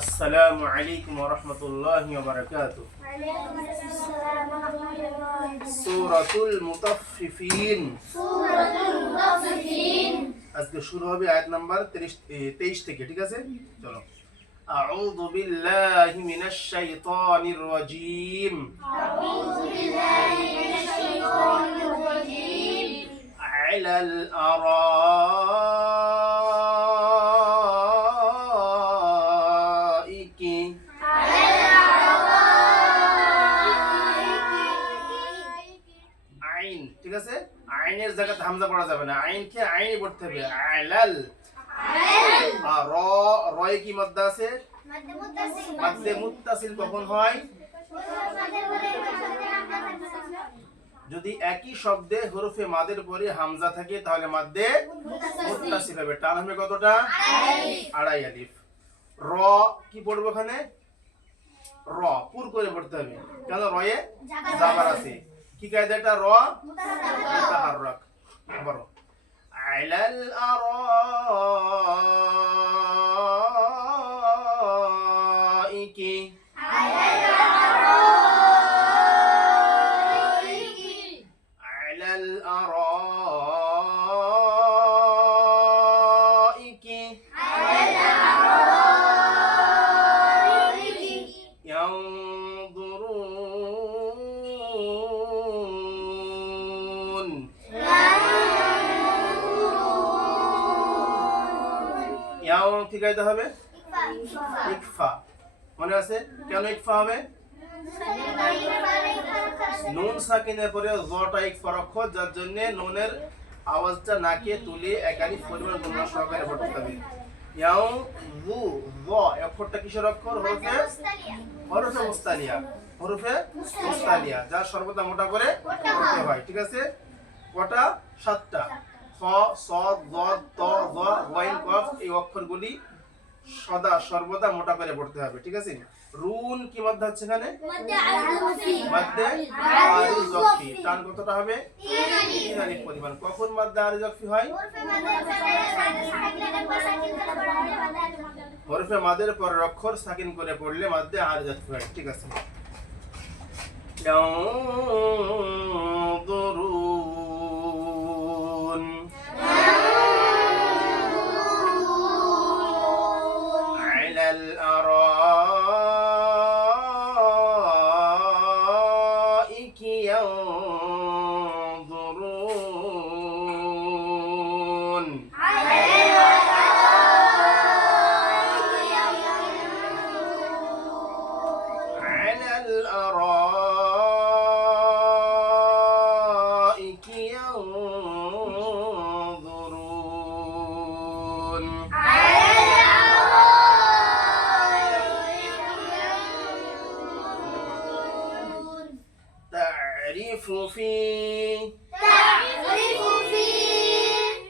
আসসালামু আলাইকুম ওয়া রাহমাতুল্লাহি ওয়া বারাকাতুহু। ওয়ালাইকুম আসসালাম ওয়া রাহমাতুল্লাহ। সূরাতুল মুতাফফিফিন। আজকে শুরু হবে আয়াত নাম্বার 23 থেকে, ঠিক আছে? চলো। আউযু বিল্লাহি মিনাশ শাইতানির রাজীম। আলাল আরাইকি। আইন, ঠিক আছে? আইনের জায়গাতে হামজা পড়া যাবে না, আইনকে আইনই পড়তে হবে। আলাল আর রয় কি মাদ্দা আছে? মাদ্দে মুত্তাসিল কখন হয়? যদি একই শব্দে হরফে মাদের পরে হামজা থাকে তাহলে মাদ্দে মুত্তাসিল হবে। টান হবে কতটা? আড়াই আলিফ। র কি পড়বো এখানে? র পুর করে পড়তে হবে, কেন? রয়ে জাবার আছে। কি কায়দা এটা? র মুতাহাররাক। আবার আলাল আরাইকি। আলাল আরাইকি ইয়ানজুরুন। ইয়াও কি কায়দা হবে? ইকফা। মনে আছে কেন ইকফা হবে? নুন সাকিনের পরে জটা ইকফা অক্ষর, যার জন্য নুনের আওয়াজটা নাকে তুলে একাধিক পরিমাণ গুণনা সহকারে পড়তে হবে। ইয়াও যু য অক্ষরটা কিসের অক্ষর? হরফে মুস্তালিয়া। হরফে মুস্তালিয়া, যা সর্বদা মোটা করে পড়তে হয়, ঠিক আছে? কটা? 7টা। খ, স, জ, ত, জ, গইন, কফ এই অক্ষরগুলি সর্বদা মোটা করে পড়তে হবে, ঠিক আছে? রুন কি মাদ্দা হচ্ছে এখানে? মাদ্দে আরিজ যকফি। টান কতটা হবে? 3 আলিফ পরিমাণ। কখন মাদ্দে আরিজ যকফি হয়? হরফে মাদের পরের অক্ষর সাকিন করে পড়লে মাদ্দে আরিজ যকফি হয়, ঠিক আছে? ইয়ানজুরুন আলাল আরাইকি ইয়ানজুরুন। আলাল আরাইকি ইয়ানজুরুন। তারিফু ফি।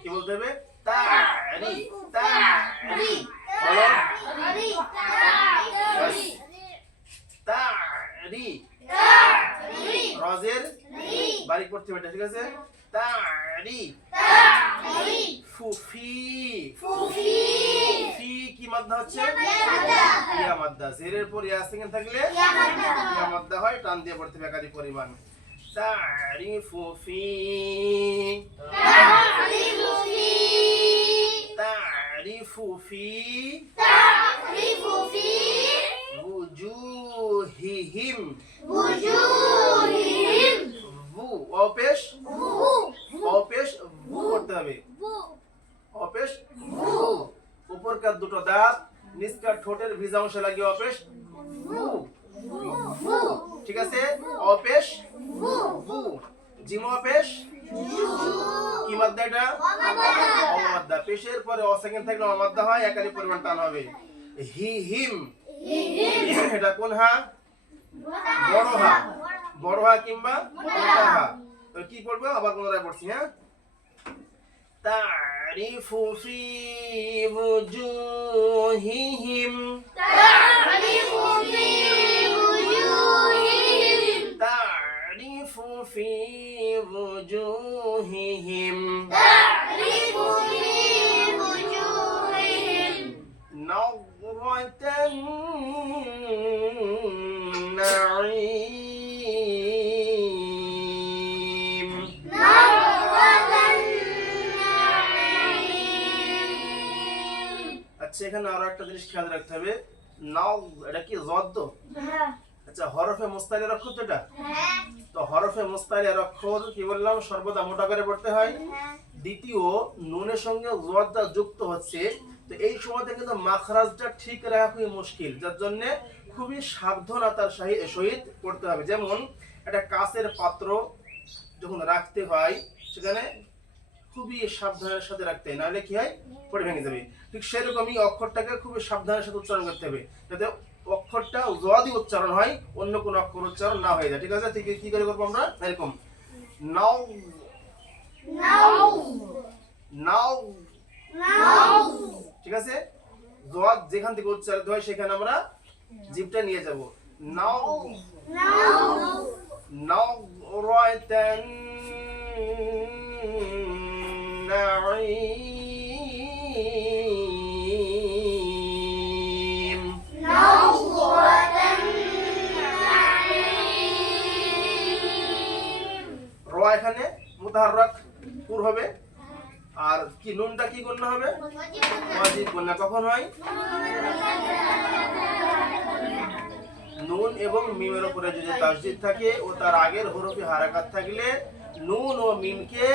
কি বলতে হবে? তারি তারি বলো। তারি রজের বারিক পড়তে হবে, ঠিক আছে? তারি ফুফি। ফি কি মাদ্দা হচ্ছে? ইয়া মাদ্দা। জেরের পর ইয়া সেকেন্ড থাকলে ইয়া মাদ্দা হয়, টান দিয়ে পড়তে হবে একাধিক পরিমাণ। তারিফু ফি। তারিফু ফি বুজুহিহিম। বু অপেশ অপেশ বু করতে হবে। অপেশ বু। উপরকার দুটো দাঁত নিচকার ঠোঁটের ভিজা অংশে লাগিয়ে অপেশ বু। ঠিক আছে? অপেশ বু। জিম অপেশ কি মাদ্দা এটা? অমাদ্দা। পেশের পরে অ সেকেন্ড থাকলে অমাদ্দা হয়, একালি পরিমাণ টান হবে। হি হিম এটা কোন হা? বড় হা। বড় হা কিংবা মোটা হা। তো কি পড়বো? আবার পুনরায় পড়ছি, হ্যাঁ? তারিফু ফি বুজুহিহিম। তারিফু ফি বুজুহিহিম। نظرة النعيم আচ্ছা এখানে আরো একটা জিনিস খেয়াল রাখতে হবে নাও এটা কি জদ আচ্ছা হরফে মুস্তারির অক্ষর তো এটা তো হরফে মুস্তারির অক্ষর কি বললাম সর্বদা মোটা করে পড়তে হয় দ্বিতীয় নুনের সঙ্গে জদটা যুক্ত হচ্ছে তো এই সময়তে কিন্তু মাখরাজটা ঠিক রাখা খুবই মুশকিল যার জন্য খুবই সাবধানতার সহিত পড়তে হবে যেমন একটা কাঁচের পাত্র যখন রাখতে হয় সেখানে খুবই সাবধানের সাথে রাখতে হয় নাহলে কি হয় পড়ে ভেঙে যাবে ঠিক সেরকমই অক্ষরটাকে খুবই সাবধানের সাথে উচ্চারণ করতে হবে যাতে অক্ষরটা যদি উচ্চারণ হয় অন্য কোনো অক্ষর উচ্চারণ না হয়ে যায় ঠিক আছে ঠিক কি করে করবো আমরা এরকম নাও নাও ঠিক আছে জোয়াদ যেখান থেকে উচ্চারিত হয় সেখানে আমরা জিভটা নিয়ে যাব নাও নাও রায়তান নাঈম র এখানে মুতাহাররাক পুর হবে আর কি নুনটা কি গণ্য হবে ওয়াজিব গণ্য কখন হয় নুন এবং মিমের উপরে যদি তাসদীদ থাকে ও তার আগের হরফে হারাকাত থাকলে নুন ও মিমকে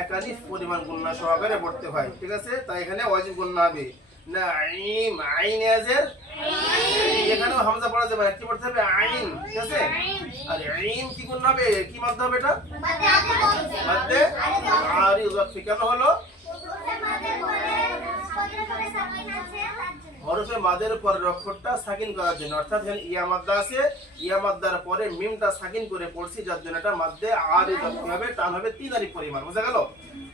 এক আলিফ পরিমাণ গুণনা সহকারে পড়তে হয় ঠিক আছে তাই এখানে ওয়াজিব গণ্য হবে নাঈম আইন আজের এখানেও হামজা পড়া যাবে কি পড়তে হবে আইন ঠিক আছে আর আইন কি গুণ হবে কি মাদ্দা হবে এটা মাদ্দে আরিজ ওয়াকফি কেন হলো হরফে মাদের পরের অক্ষরটা সাকিন করার জন্য অর্থাৎ এখানে ইয়া মাদ্দা আছে ইয়া মাদ্দার পরে মিমটা সাকিন করে পড়ছি যার জন্য এটা মাদ্দে আরিজ ওয়াকফি হবে টান হবে 3 আলিফ পরিমাণ বুঝা গেল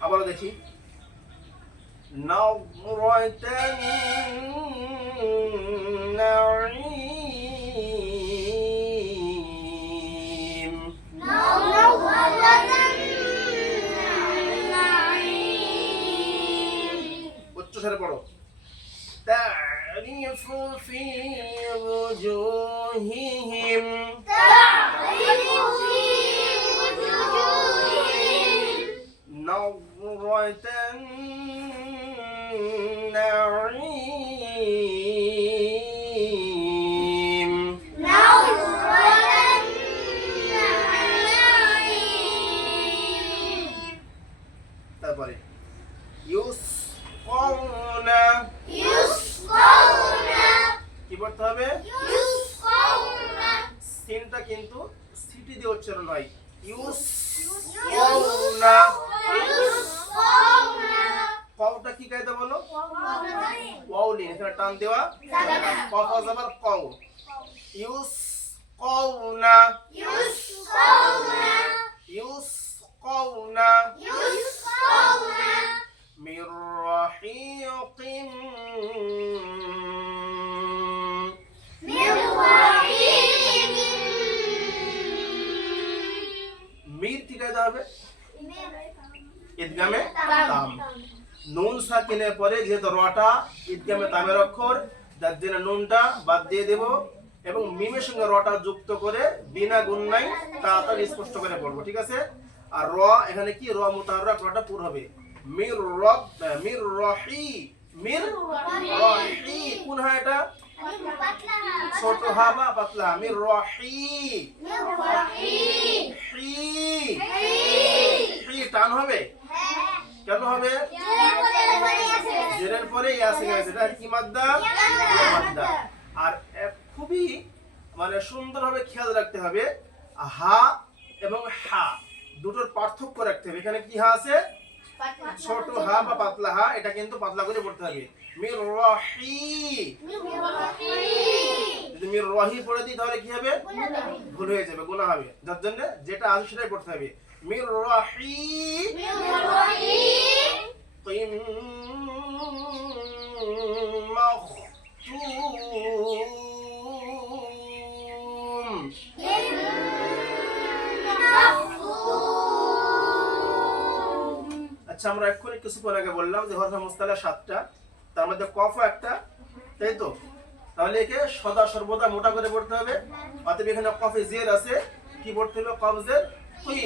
আবারো দেখি নাওরাতান নাঈম উচ্চস্বরে পড়ো تعرف في وجوههم نظرة النعيم তারপরে ইউসকাউনা কি পড়তে হবে সিনটা কিন্তু সিটি দিয়ে উচ্চারণ হয় ইউসকাউনা কওটা কি কায়দা বলো ওয়াউলিন এখানে টান দেওয়া কফ জাবার কও ইউসকাউনা ইউসকাউনা মির রাহিকিম মির কি কায়দা হবে ইদগামে তাম নুন সাকিনের পরে যেহেতু রটা ইদগামে তামের অক্ষর যার জন্য নুনটা বাদ দিয়ে দেব এবং মিমের সঙ্গে রটা যুক্ত করে বিনা গুণনায় তাড়াতাড়ি স্পষ্ট করে পড়বো ঠিক আছে আর র এখানে কি র মুতাহাররাক রটা পুর হবে মির রব মির রহি মির রহি কোন হয় এটা ছোট হা বা পাতলা মির রহি হি হি টান হবে কেন হবে জেরের পরে ইয়াসিন আছে এটা কি মাদ্দা মাদ্দা আর খুবই মানে সুন্দরভাবে খেয়াল রাখতে হবে হা এবং হা দুটোর পার্থক্য রাখতে হবে এখানে কি হা আছে ছোট হা বা পাতলা হা এটা কিন্তু পাতলা করে পড়তে হবে মির রহি যদি মির রহি পড়ে দিই তাহলে কি হবে ভুল হয়ে যাবে গুনাহ হবে যার জন্য যেটা আছে সেটাই পড়তে হবে মির রহি কিম মাখতুম আচ্ছা আমরা কিছুক্ষণ আগে বললাম যে হরফে মুস্তালা 7টা তার মধ্যে কফ একটা তাই তো তাহলে একে সদা সর্বদা মোটা করে পড়তে হবে। অতএব এখানে কফে জের আছে, কি পড়তে হবে? কফজের কুই,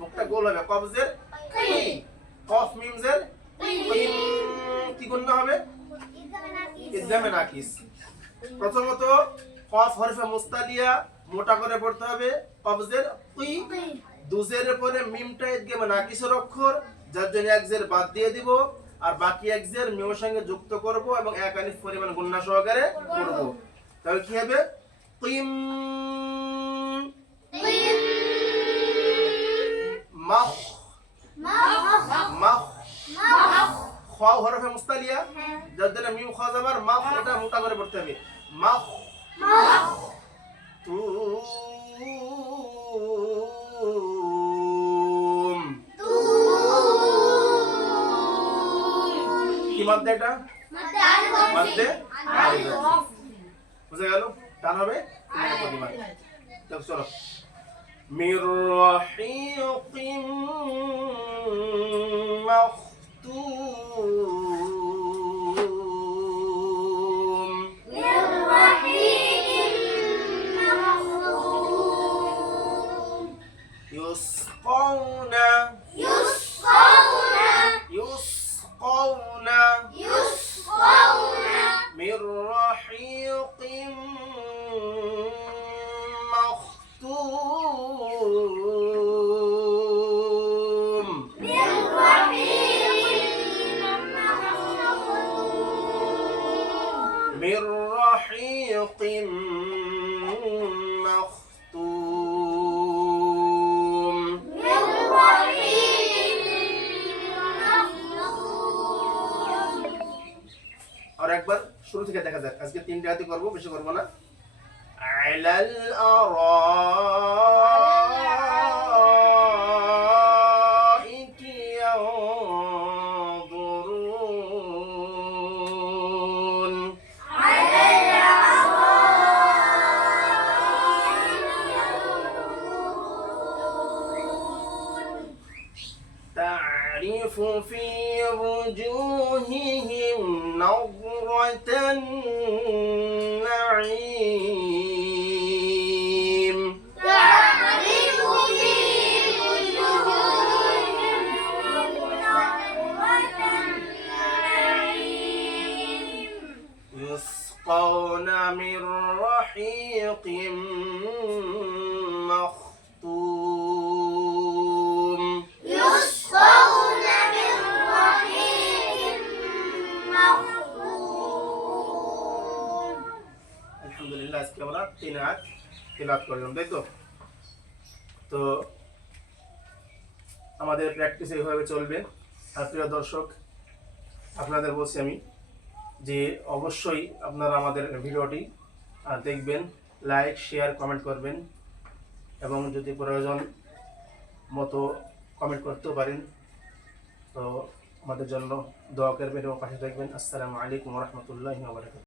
মুখটা গোল হবে, কফজের কুই, কফ মিম জের কুইম, কি গুণনা হবে? ইদগামে নাকিস। প্রথমত কফ হরফে মুস্তালিয়া মোটা করে পড়তে হবে, কফজের কুই, দুজের পরে মিমটা ইদগামে নাকিসের অক্ষর, যার জন্য এক জের বাদ দিয়ে দিব, আর বাকি এক জের মিমের সঙ্গে যুক্ত করব এবং এক আলিফ পরিমাণ গুণনা সহকারে করব। তাহলে কি হবে? কুইম মাখ, মাখ, খ হরফে মুস্তালিয়া, যার জন্য মিম খ জাবার মাখ, এটা মোটা করে পড়তে হবে, মাখ তুম। কি মাদ্দে এটা? মাদ্দে আরিদ। বুঝে গেল? টান হবে পরিমাণ। চলো, মির রাহিকিম মাখতুম, ইউসকাউনা, ইউসকাউনা মির রাহিকিম মাখতুম, মির রাহিকিম মাখতুম। আর একবার শুরু থেকে দেখা যাক, আজকে 3টা আয়াত করব, বেশি করব না। আলাল আরাইকি ইয়ানজুরুন, তা'রিফু ফি وجوههم نظرة النعيم، يسقون من رحيق مختوم، আলহামদুলিল্লাহ। আজকে আমরা 3 আয়াত তেলাওয়াত করলাম, তাই তো? তো আমাদের প্র্যাকটিস এইভাবে চলবে। আর প্রিয় দর্শক, আপনাদের বলছি আমি যে অবশ্যই আপনারা আমাদের ভিডিওটি দেখবেন, লাইক শেয়ার কমেন্ট করবেন, এবং যদি প্রয়োজন মতো কমেন্ট করতেও পারেন। তো আমাদের জন্য দোয়া করবেন এবং পাশে থাকবেন। আসসালামু আলাইকুম ওয়া রাহমাতুল্লাহি ওয়া বারাকাতুহু।